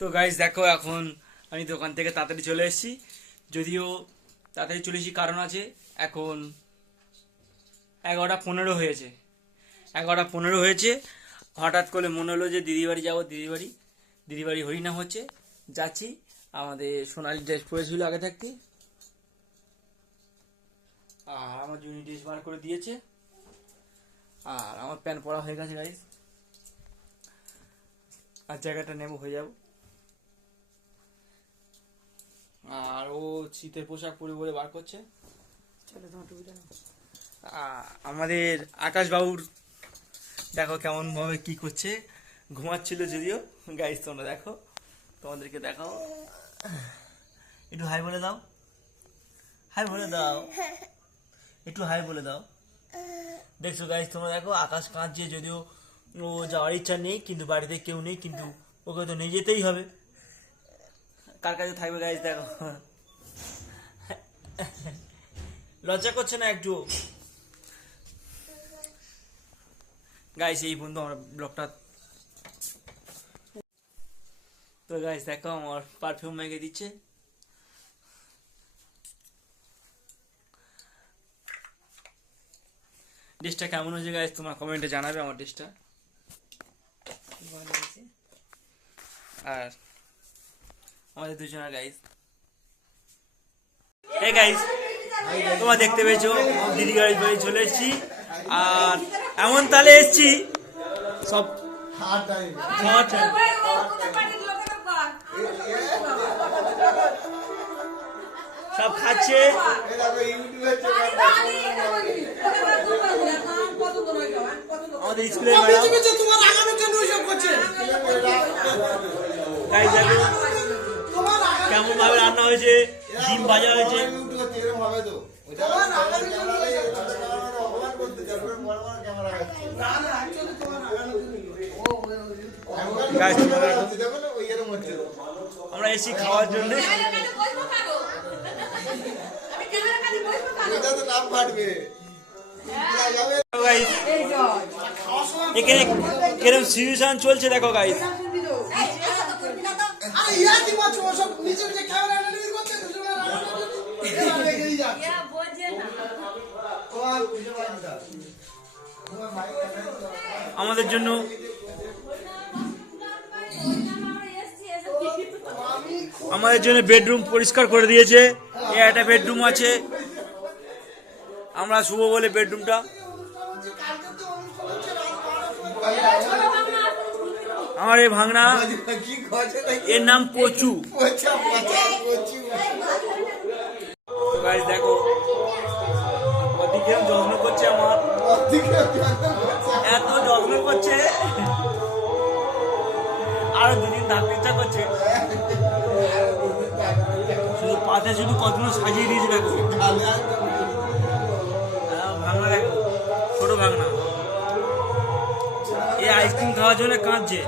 তো গাইস দেখো, এখন আমি দোকান থেকে তাড়াতাড়ি চলে এসেছি। যদিও তাড়াতাড়ি চলে এসেছি কারণ আছে, এখন 11:15 হয়েছে। 11:15 হয়েছে। হঠাৎ করে মনে হলো যে দিদি বাড়ি যাবো। দিদি বাড়ি হরিনাম হচ্ছে, যাচ্ছি। আমাদের সোনালি ড্রেস পরেছিল আগে থাকতে, আর আমার জন্য ড্রেস বার করে দিয়েছে, আর আমার প্যান্ট পরা হয়ে গেছে গাইস। আর জায়গাটা নেবো, হয়ে যাবো। আর ও শীতের পোশাক পরে বলে বার করছে। আমাদের আকাশ বাবুর দেখো কেমন ভাবে কি করছে, ঘুমাচ্ছিল যদিও। গাইস তোমরা দেখো, তোমাদেরকে দেখাও, একটু হাই বলে দাও, হাই বলে দাও, একটু হাই বলে দাও। দেখছো গাইস তোমরা দেখো, আকাশ কাঁদছে, যদিও ও যাওয়ার ইচ্ছা নেই, কিন্তু বাড়িতে কেউ নেই, কিন্তু ওকে তো নিয়ে যেতেই হবে। কার কাছে থাকবে গাইস দেখো, লজ্জা করছে না একটু। গাইস এই বন্ধু আমার ব্লগটা। তো গাইস দেখো, আমার পারফিউম মেখে দিচ্ছে। ড্রেসটা কেমন হয়েছে গাইস তোমরা কমেন্টে জানাবে আমার ড্রেসটা। আর আমাদের দুজনের গাইস, এই গাইস তোমরা দেখতে পেয়েছো দিদি গাড়ি বাড়ি চলে এসেছি। আর এমন তালে এসেছি সব সব খাচ্ছে। আমাদের স্কুলের কেমন ভাবে রান্না হয়েছে, ডিম ভাজা হয়েছে। আমরা এসি খাওয়ার জন্য। এখানে কিরকম সিচুয়েশন চলছে দেখো গাইস। আমাদের জন্য বেডরুম পরিষ্কার করে দিয়েছে। একটা বেডরুম আছে, আমরা শুভ বলে বেডরুমটা। আমার এই ভাঙনা, এর নাম পচু। দেখো যত্ন করছে, আমার এত যত্ন করছে, আরো দুদিন থাকতে ইচ্ছা করছে। শুধু পাতে শুধু কতগুলো সাজিয়ে দিয়েছে দেখো। ভাঙনা দেখো, ছোট ভাঙনা, এই আইসক্রিম খাওয়ার জন্য কাঁদছে।